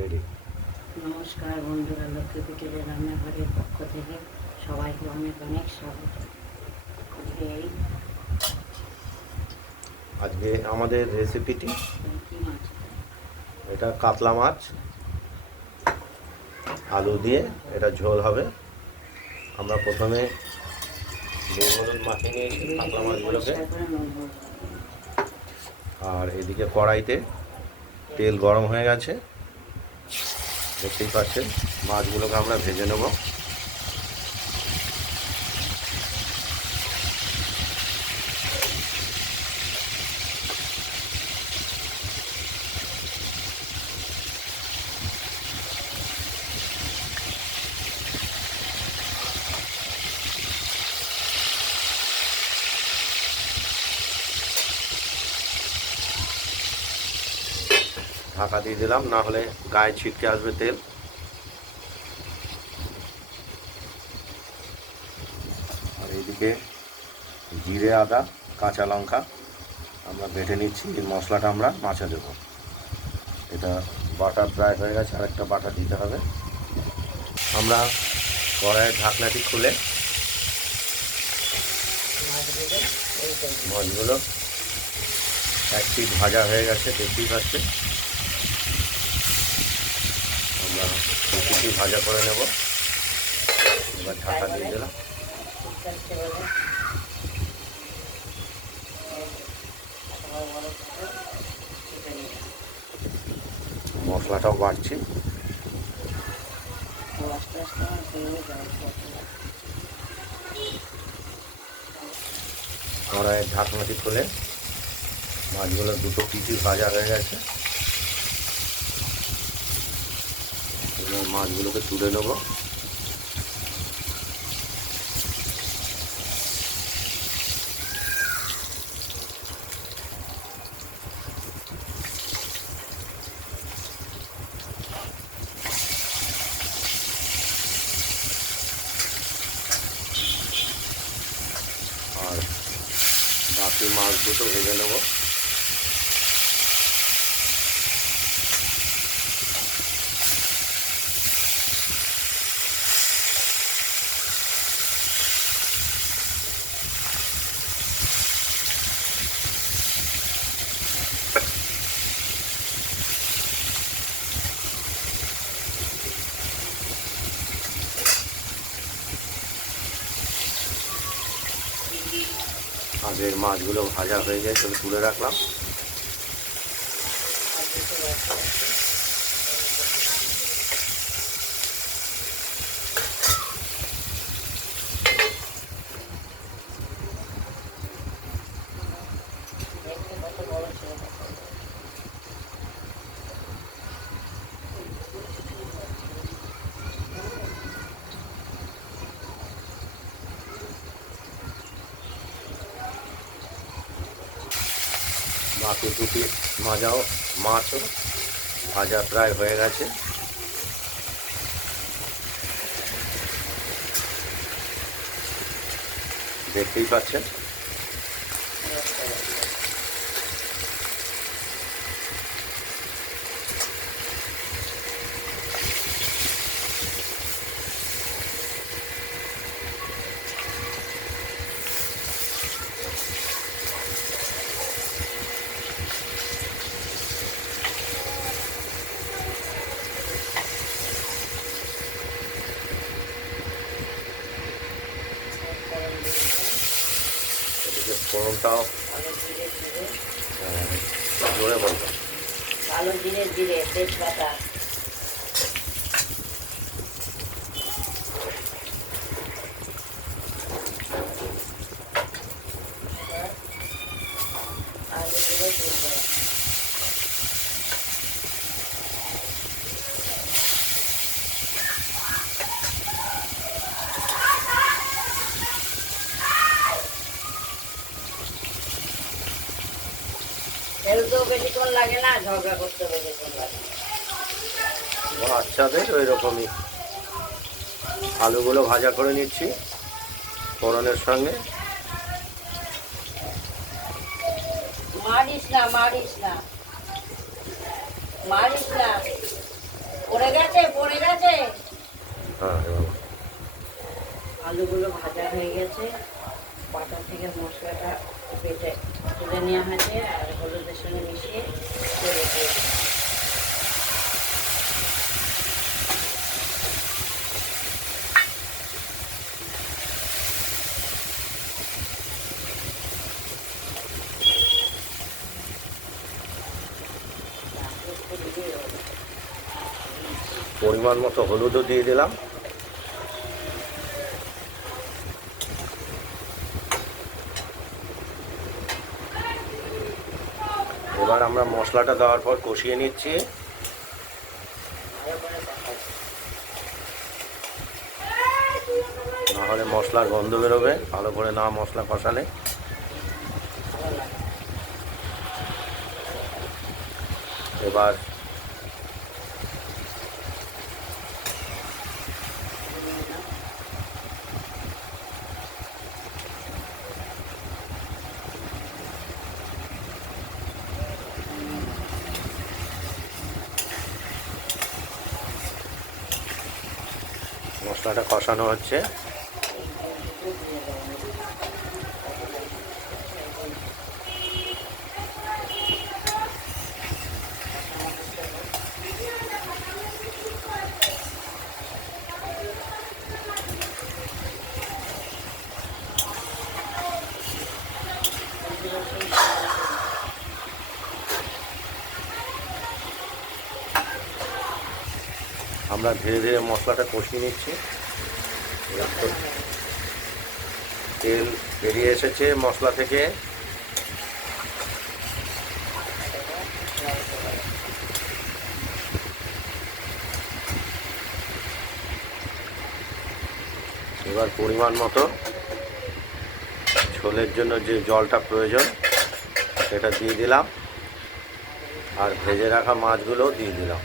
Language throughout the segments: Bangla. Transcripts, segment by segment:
রেডি। নমস্কার বন্ধুরা, লক্ষ্মী কুটিরের রান্নাঘরের পক্ষ থেকে সবাইকে অনেক অনেক স্বাগত। আজকে আমাদের রেসিপিটি কি মাছ? এটা কাতলা মাছ, আলু দিয়ে এটা ঝোল হবে। আমরা প্রথমে নুন হলুদ মাখিয়ে নিয়েছি কাতলা মাছগুলোকে, আর এদিকে কড়াইতে তেল গরম হয়ে গেছে। দেখতেই পাচ্ছেন, মাছগুলোকে আমরা ভেজে নেব। ঢাকা দিয়ে দিলাম, না হলে গায়ে ছিটকে আসবে তেল। আর এইদিকে জিরে, আদা, কাঁচা লঙ্কা আমরা বেটে নিচ্ছি। এই মশলাটা আমরা মাছে দেবো। এটা বাটা প্রায় হয়ে গেছে, আরেকটা বাটা দিতে হবে। আমরা কড়াইয়ের ঢাকনাটি খুলে মাছগুলো এক পিঠ ভাজা হয়ে গেছে, দেখতেই পাচ্ছেন। আমরা দুটি ভাজা করে নেব। এবার ঢাকা দিয়ে দিলাম। মশলাটাও বাড়ছি। কড়াইয়ের ঢাকনাটি খুলে মাছগুলো দুটো পিঠই ভাজা হয়ে গেছে। এবার মাছগুলোকে তুলে নেব। আর বাকি মাছ দুটো ভেজে নেব। আগের মাছগুলো ভাজা হয়ে যায়, সেগুলো তুলে রাখলাম। বাকি দুটি মাছও ভাজা প্রায় হয়ে গেছে। দেখতেই পাচ্ছেন। এদিকে ফোড়নটাও জোরে বলবো। কালো জিরে, তেজপাতা, আলুগুলো দিয়ে খেলতেও বেশিক্ষণ লাগে না, ঝগড়া করতে বেশিক্ষণ লাগে। বাচ্চাদের ওই রকমই। আলুগুলো ভাজা করে নিচ্ছি ফোড়নের সঙ্গে। মারিস না, মারিস না, মারিস না। হ্যাঁ এবার আলুগুলো ভাজা হয়ে গেছে, বাটা থেকে মশলাটা বেটে তুলে নেওয়া হয়েছে আর হলুদের সঙ্গে মিশিয়ে তেলে দিয়ে দিই। পরিমাণ মতো হলুদও দিয়ে দিলাম। এবার আমরা মশলাটা দেওয়ার পর কষিয়ে নিচ্ছি। নাহলে মশলার গন্ধ বেরোবে, ভালো করে না মশলা কষালে। এবার মশলাটা কষানো হচ্ছে। আমরা ধীরে ধীরে মশলাটা কষিয়ে নিচ্ছি। তেল বেরিয়ে এসেছে মশলা থেকে। এবার পরিমাণ মতো ঝোলের জন্য যে জলটা প্রয়োজন সেটা দিয়ে দিলাম, আর ভেজে রাখা মাছগুলোও দিয়ে দিলাম।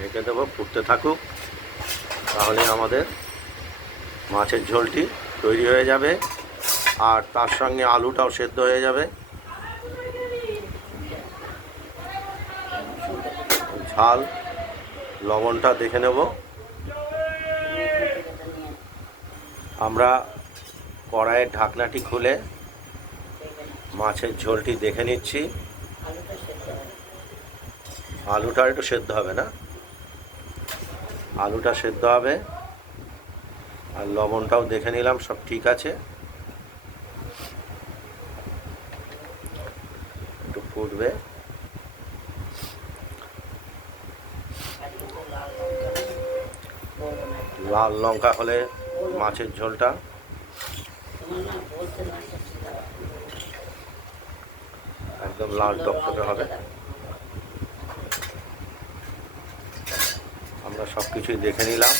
রেখে দেবো, ফুটতে থাকুক। তাহলে আমাদের মাছের ঝোলটি তৈরি হয়ে যাবে, আর তার সঙ্গে আলুটাও সেদ্ধ হয়ে যাবে। ঝাল লবণটা দেখে নেব। আমরা কড়াইয়ের ঢাকনাটি খুলে মাছের ঝোলটি দেখে নিচ্ছি। আলুটা একটু সেদ্ধ হবে না, আলুটা সেদ্ধ হবে। আর লবণটাও দেখে নিলাম, সব ঠিক আছে। একটু ফুটবে। লাল লঙ্কা হলে মাছের ঝোলটা একদম লাল টকটকে হবে। আমরা সব কিছুই দেখে নিলাম।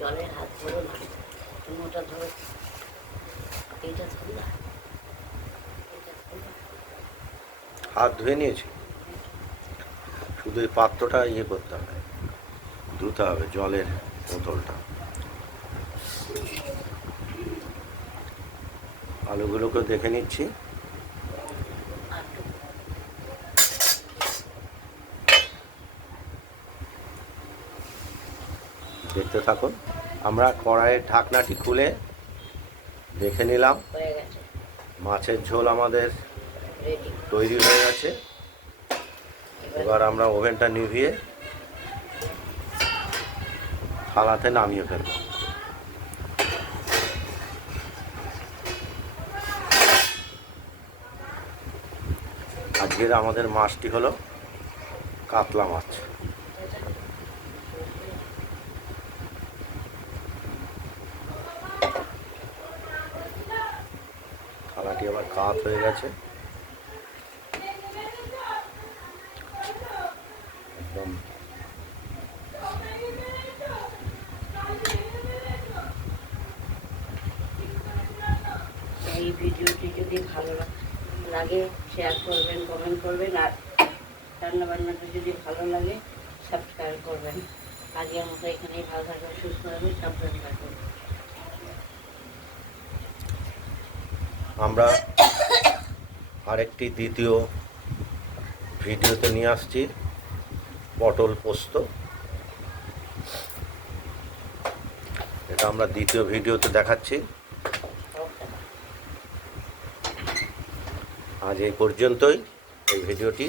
জলের হাত ধরো না, তুমি ওটা ধরো, এইটা ধরো না, হাত ধুয়ে নিয়েছি, শুধু এই পাত্রটা ইয়ে করতে হবে, ধুতে হবে জলের বোতলটা। আলুগুলোকে দেখে নিচ্ছি। দেখতে থাকুন। আমরা কড়াইয়ের ঢাকনাটি খুলে দেখে নিলাম, হয়ে গেছে, মাছের ঝোল আমাদের রেডি। তৈরি হয়ে গেছে। এবার আমরা ওভেনটা নিভিয়ে থালাতে নামিয়ে ফেলব। আজকের আমাদের মাছটি হলো কাতলা মাছ। থালাটি আবার কাত হয়ে গেছে, একদম যদি ভালো লাগে শেয়ার করবেন, কমেন্ট করবেন, আর রান্নাবান্নাটা যদি ভালো লাগে সাবস্ক্রাইব করবেন। আজকের মতো এখানেই ভালো থাকবেন, সুস্থ থাকবেন, সাবধানে থাকবেন। আমরা আরেকটি দ্বিতীয় ভিডিওতে নিয়ে আসছি পটল পোস্ত। এটা আমরা দ্বিতীয় ভিডিওতে দেখাচ্ছি। আজ এই পর্যন্তই এই ভিডিওটি।